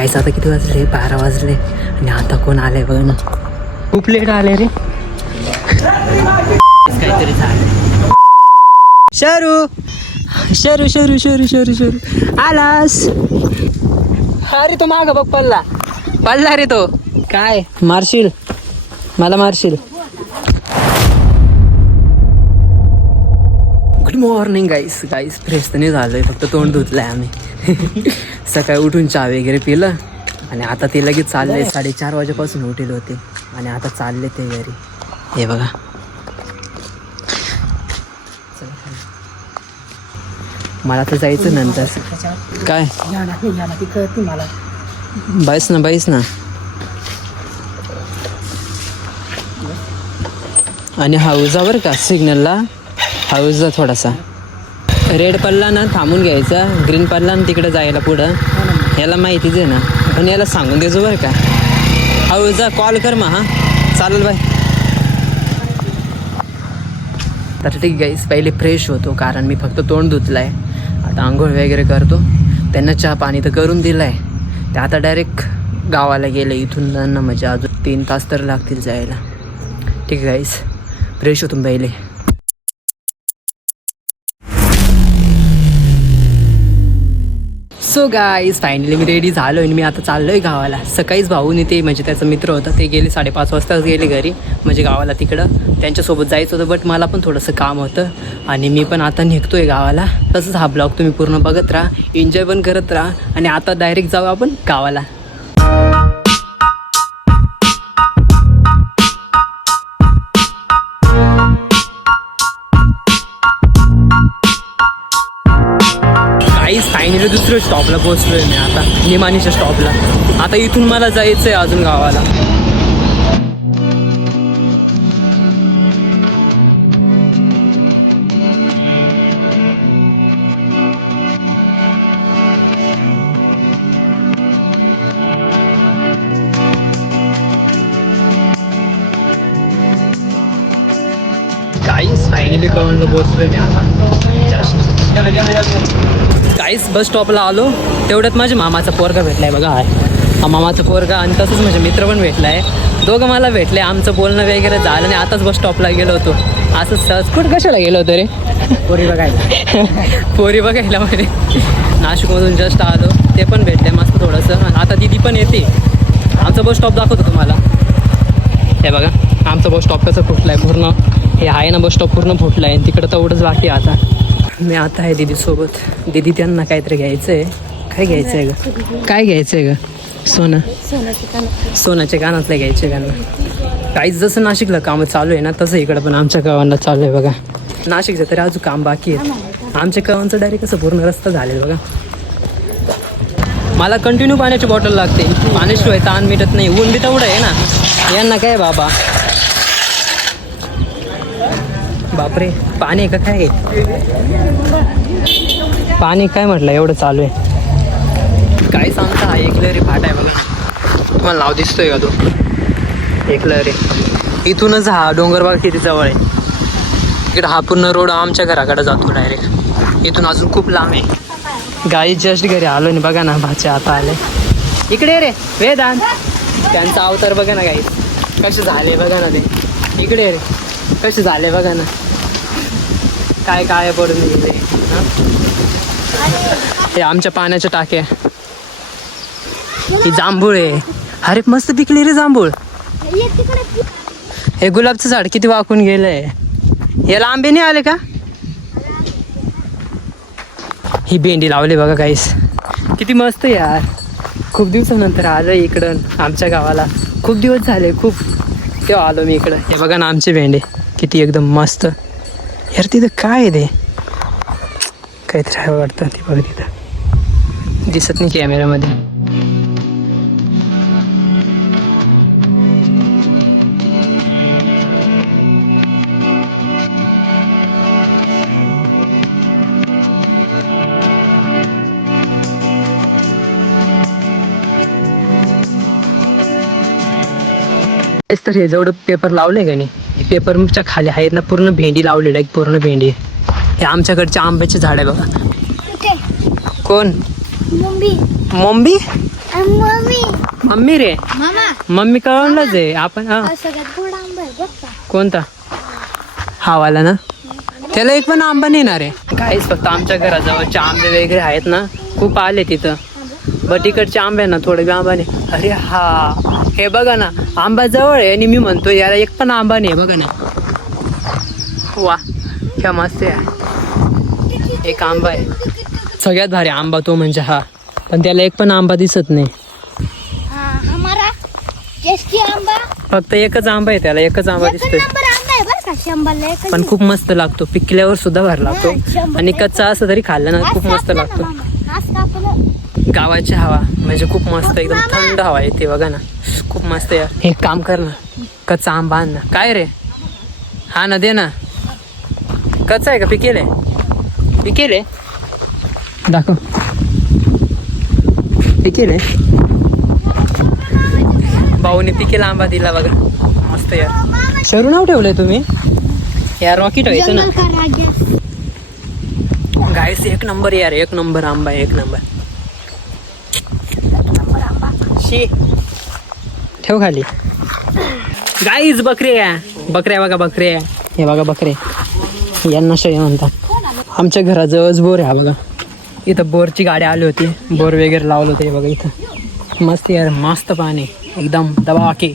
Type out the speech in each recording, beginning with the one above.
काहीच आता किती वाजले 12 वाजले आणि आता कोण आलंय बघ ना. खूप लेट आले रे. काहीतरी झालं. शरू शरू शरू शरू शरू शरू आलास. अरे तो माग बघ पडला रे तो. काय मारशील मला मारशील. गुड मॉर्निंग गाईस. फ्रेश तर नाही झालोय, फक्त तोंड धुतलंय आम्ही. सकाळी उठून चहा वगैरे पिलं आणि आता ते लगेच चाललंय. 4:30 वाजेपासून उठेल होते आणि आता चालले ते घरी. हे बघा मला तर जायचं नंतर. काय बाईस ना आणि हाऊजावर का सिग्नलला हाऊसचा थोडासा रेड पडला ना थांबून घ्यायचा, ग्रीन पडला ना तिकडे जायला पुढं. याला माहितीच आहे ना, पण याला सांगून देजो बरं का. हाऊसचा कॉल कर मग. हां चालेल बाय. तर ठीक गाईस, पहिले फ्रेश होतो कारण मी फक्त तोंड धुतलं आहे. आता आंघोळ वगैरे करतो. त्यांना चहा पाणी तर करून दिलं आहे. ते आता डायरेक्ट गावाला गेले. इथून त्यांना म्हणजे अजून 3 तास तर लागतील जायला. ठीक आहे गाईस, फ्रेश होतो पहिले. सो गाईज फायनली मी रेडी झालो आणि मी आता चाललो आहे गावाला. सकाळीच भाऊनी ते म्हणजे त्याचा मित्र होता ते गेले 5:30 वाजताच गेले घरी, म्हणजे गावाला तिकडं त्यांच्यासोबत जायचं होतं. बट मला पण थोडंसं काम होतं आणि मी पण आता निघतो आहे गावाला. तसंच हा ब्लॉग तुम्ही पूर्ण बघत राहा, एन्जॉय पण करत राहा. आणि आता डायरेक्ट जाऊ आपण गावाला. फायनली दुसऱ्या स्टॉपला पोहोचलो आहे मी आता, निमाणीच्या स्टॉपला. आता इथून मला जायचं आहे अजून गावाला. काहीच फायनली कळवणला पोहोचलोय मी आता. काहीच बस स्टॉपला आलो तेवढ्यात माझ्या मामाचा पोरगा भेटलाय बघा. हा मामाचा पोरगा आणि तसंच माझे मित्र पण भेटलाय. दोघं मला भेटले, आमचं बोलणं वगैरे झालं आणि आताच बस स्टॉपला गेलो होतो. असं सहज कुठं कशाला गेलो होतो रे? पोरी बघायला मध्ये नाशिकमधून जस्ट आलो. ते पण भेटले मस्त थोडंसं. आता दिदी पण येते. आमचा बस स्टॉप दाखवतो तुम्हाला. हे बघा आमचा बस स्टॉप कसं फुटला आहे पूर्ण. हे आहे ना बस स्टॉप पूर्ण फुटला आहे. तिकडं तेवढंच बाकी आता. मी आता आहे दीदीसोबत. दीदी त्यांना काहीतरी घ्यायचं आहे. काय घ्यायचं आहे ग? काय घ्यायचं आहे ग? सोन्याचे कानातले घ्यायचे त्यांना. काहीच जसं नाशिकला कामं चालू आहे ना तसं इकडं पण आमच्या गावांना चालू आहे बघा. नाशिकचं तरी अजून काम बाकी आहे. आमच्या गावांचं डायरेक्ट असं पूर्ण रस्ता झाले बघा. मला कंटिन्यू पाण्याची बॉटल लागते. पाण्याशिवाय ताण मिटत नाही. ऊन बी तेवढं आहे ना. यांना काय बाबा, बापरे पाणी का काय? पाणी काय म्हटलं एवढं चालू आहे. काय सांगता, हा एकलहरी फाटा आहे बघा. तुम्हाला नाव दिसतोय का तो? एकलहरी. इथूनच हा डोंगर बघा किती जवळ आहे. इकडं हा पूर्ण रोड आमच्या घराकडे जातो डायरेक्ट. इथून अजून खूप लांब आहे. गाई जस्ट घरी आलो आणि बघा ना भाचे आता आले. इकडे रे वेदांत. त्यांचा अवतार बघा ना गाई कसे झाले बघा ना ते. इकडे रे कसे झाले बघा ना. काय काय पडून गेले. हे आमच्या पाण्याच्या टाक्या. ही जांभूळ आहे. अरे मस्त पिकली रे जांभूळ. हे गुलाबचं झाड किती वाकून गेलंय. याला आंबे नाही आले का? ही भेंडी लावली बघा गाईस. किती मस्त यार. खूप दिवसानंतर आलो इकडं आमच्या गावाला. खूप दिवस झाले खूप. तेव्हा आलो मी इकडं. हे बघा ना आमची भेंडी किती एकदम मस्त. यार तिथं काय आहे ते? काहीतरी वाटतं ते बघा तिथं. दिसत नाही कॅमेऱ्यामध्ये. तर हे जेवढं पेपर लावले का नाही, पेपरच्या खाली आहेत ना पूर्ण भेंडी लावलेली आहे. पूर्ण भेंडी. हे आमच्याकडचे आंब्याचे झाड आहे बघा. कोण? मोंबी. मम्मी रे मम्मी कळवलंच आहे आपण कोणता हा वाला ना त्याला एक पण आंबा नाही ना रे काहीच फक्त आमच्या घराजवळचे आंबे वगैरे आहेत ना खूप आले तिथं बट इकडचे आंबे ना थोडे बी आंबा नाही अरे हा हे बघा ना आंबा जवळ आहे आणि मी म्हणतो याला एक पण आंबा नाही बघा ना वा क्या मस्त आहे एक आंबा आहे सगळ्यात भारी आंबा तो म्हणजे हा पण त्याला एक पण आंबा दिसत नाही फक्त एकच आंबा आहे त्याला एकच आंबा दिसतोय पण खूप मस्त लागतो पिकल्यावर सुद्धा भारी लागतो आणि कच्चा असं तरी खाल्लं ना खूप मस्त लागतो गावाची हवा म्हणजे खूप मस्त एकदम थंड हवा येते बघा ना खूप मस्त यार एक काम कर ना कच्चा आंबा आण ना काय रे हा ना दे ना कच्चा आहे का पिकेले पिकेले दाखव पिकेले भाऊने पिकेला आंबा दिला बघा मस्त यार शरू नाव ठेवलंय तुम्ही यार रॉकेट व्हायचं ना गाईस एक नंबर यार एक नंबर आंबा एक नंबर शी ठेव खाली गाईज बकऱ्या बकऱ्या बघा बकऱ्या हे बघा बकरे यांना शे म्हणतात आमच्या घराजवळच बोर आहे हा बघा इथं बोरची गाडी आली होती बोर वगैरे लावलं होते बघा इथं मस्त यार मस्त पाणी एकदम दबाके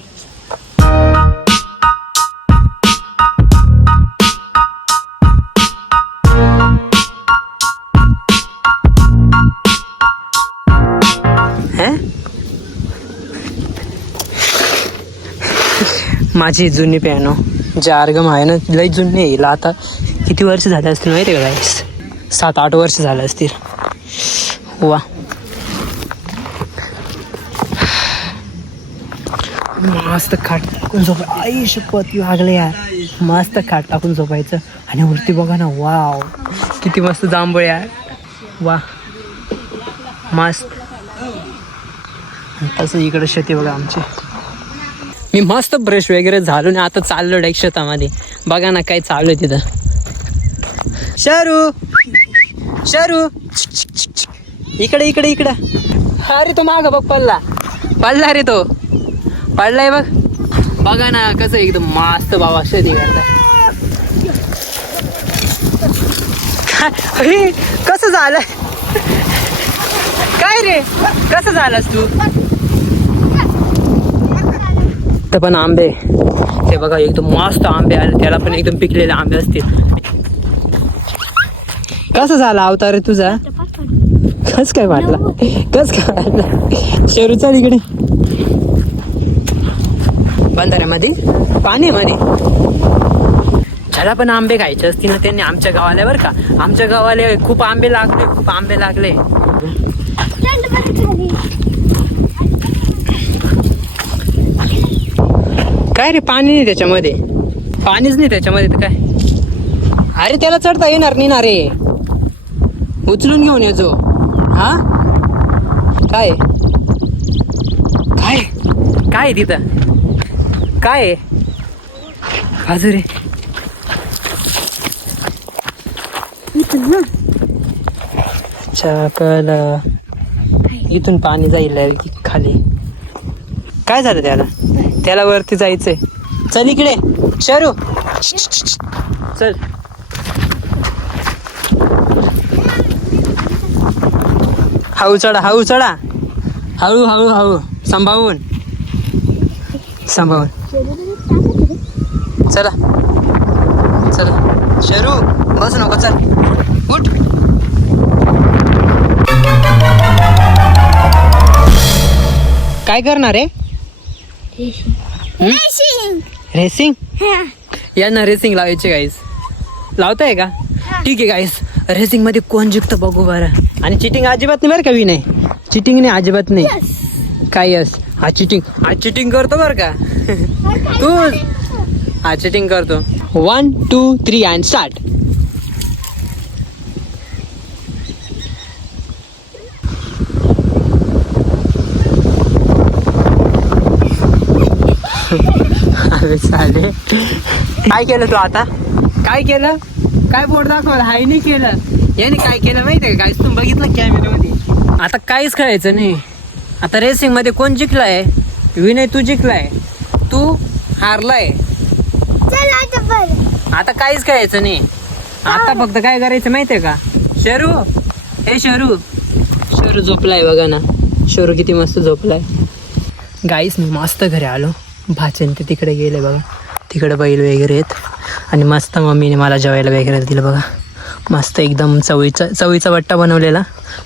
माझी जुनी पियानो जारगम आहे ना लई जुनी येईल आता किती वर्ष झाले असतील माहिती आहे का गाईस 7-8 वर्ष झाले असतील वा मस्त खाट टाकून झोपाय आई शपथ लागले यार मस्त खाट टाकून झोपायचं आणि वरती बघा ना वाव किती मस्त जांभूळ यार वा मस्त तसं इकडं शेती बघा आमची मी मस्त ब्रश वगैरे झालो आणि आता चाललो डायरेक्ट शेतामध्ये बघा ना काय चालू आहे तिथं शरू शरू इकडे इकडे इकडे अरे तो माग बघ पडला पडला रे तो पडलाय बघ बघा ना कसं एकदम मस्त बाबा शेती करता अरे कसं झालं काय रे कसं झालंस तू तर पण आंबे ते बघा एकदम मस्त आंबे आले त्याला पण एकदम पिकलेले आंबे असतील कसं झाला अवतार रे तुझा कस काय वाटला कस काय वाटला शरू चाल इकडे बंधाऱ्यामध्ये पाणी मध्ये ज्याला पण आंबे खायचे असतील ना त्यांनी आमच्या गावाला बरं का आमच्या गावाला खूप आंबे लागले काय रे पाणी नाही त्याच्यामध्ये पाणीच नाही त्याच्यामध्ये तर काय अरे त्याला चढता येणार नाही ना रे उचलून घेऊन येजो हा काय काय काय तिथं काय बाजू रे चकल इथून पाणी जाईल खाली काय झालं त्याला वरती जायचंय चल इकडे शरू चल हळू चढा हळू सांभाळून चला शरू बस नको चल उठ काय करणार आहे रेसिंग यांना रेसिंग लावायची गाईस लावताय का ठीक आहे गाईस रेसिंग मध्ये कोण जिंकतं बघू बरं आणि चिटिंग अजिबात नाही बरं का विनय चिटिंग नाही अजिबात नाही काय यस हा चिटिंग करतो बरं का तू हा चिटिंग करतो 1 2 3 अँड स्टार्ट चालेल काय केलं तू आता काय केलं काय बोर्ड दाखवलं हाय नाही केलं याने काय केलं माहिती आहे का काय तुम्ही बघितलं कॅमेऱ्यामध्ये आता काहीच करायचं नाही आता रेसिंग मध्ये कोण जिंकलाय? विनय तू जिंकलाय, तू हारलाय. आता काहीच करायचं नाही. आता फक्त काय करायचं माहितीये का? शरू, हे शरू झोपलाय बघा ना. शरू किती मस्त झोपलाय. गाईस मी मस्त घरी आलो. भाचन ते तिकडे गेले बघा. तिकडे बैल वगैरे आहेत आणि मस्त मम्मीने मला जेवायला वगैरे दिलं बघा. मस्त एकदम चवीचा वट्टा बनवलेला,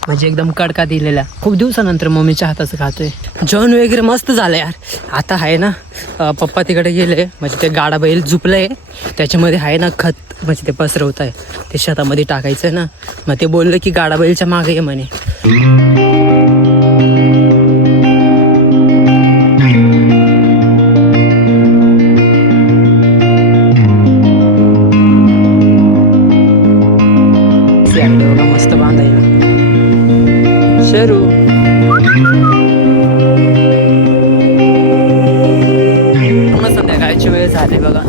म्हणजे एकदम कडका दिलेला. खूप दिवसानंतर मम्मीच्या हाताचं खातोय. जेवण वगैरे मस्त झालं यार. आता आहे ना पप्पा तिकडे गेले, म्हणजे ते गाडा बैल झुपलंय त्याच्यामध्ये आहे ना खत, म्हणजे ते पसरवत आहे ते शेतामध्ये टाकायचं ना. मग ते बोललं की गाडा बैलच्या मागे ये म्हणे. मस्त बांधायला शरू. संध्याकाळची वेळ झाली बघा.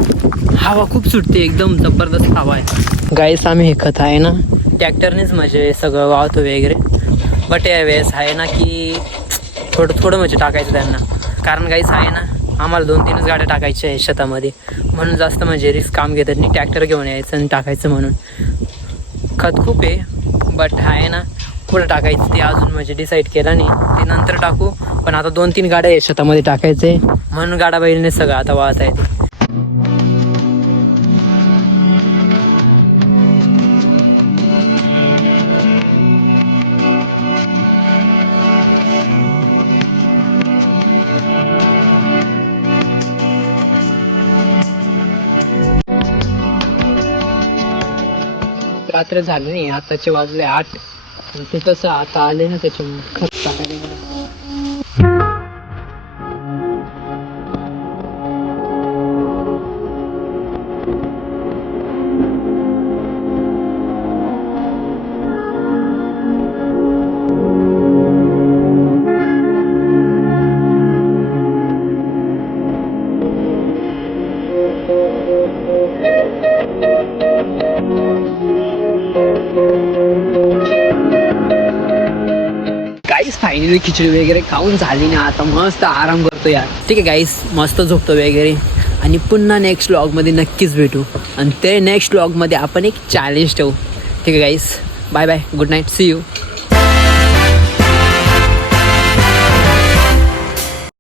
हवा खूप सुटते, एकदम जबरदस्त हवा आहे. गाईस आम्ही हे खत आहे ना ट्रॅक्टरनेच म्हणजे सगळं वाहतो वगैरे. बट या वेळेस आहे ना की थोडं म्हणजे टाकायचं त्यांना. कारण गाईस आहे ना आम्हाला 2-3च गाड्या टाकायच्या आहे शेतामध्ये, म्हणून जास्त म्हणजे रिस्क काम घेतात नाही. ट्रॅक्टर घेऊन यायचं आणि टाकायचं म्हणून. खत खूप आहे बट आहे ना कुठं टाकायचं ते अजून म्हणजे डिसाईड केलं नाही. ते नंतर टाकू. पण आता 2-3 गाड्या आहे शेतामध्ये टाकायचे, म्हणून गाडा बैलने सगळं आता वाहत आहे ते. रात्र झाली नाही, आताचे वाजले 8. ते कसं आता आले ना त्याच्यामुळे खत टाकायला. गाईस फायनली खिचडी वगैरे खाऊन झाली ना, आता मस्त आराम करतो यार. ठीक आहे गाईस, मस्त झोपतो वगैरे आणि पुन्हा नेक्स्ट व्लॉगमध्ये नक्कीच भेटू. आणि ते नेक्स्ट व्लॉगमध्ये आपण एक चॅलेंज ठेवू. ठीक आहे guys, bye bye, good night, see you.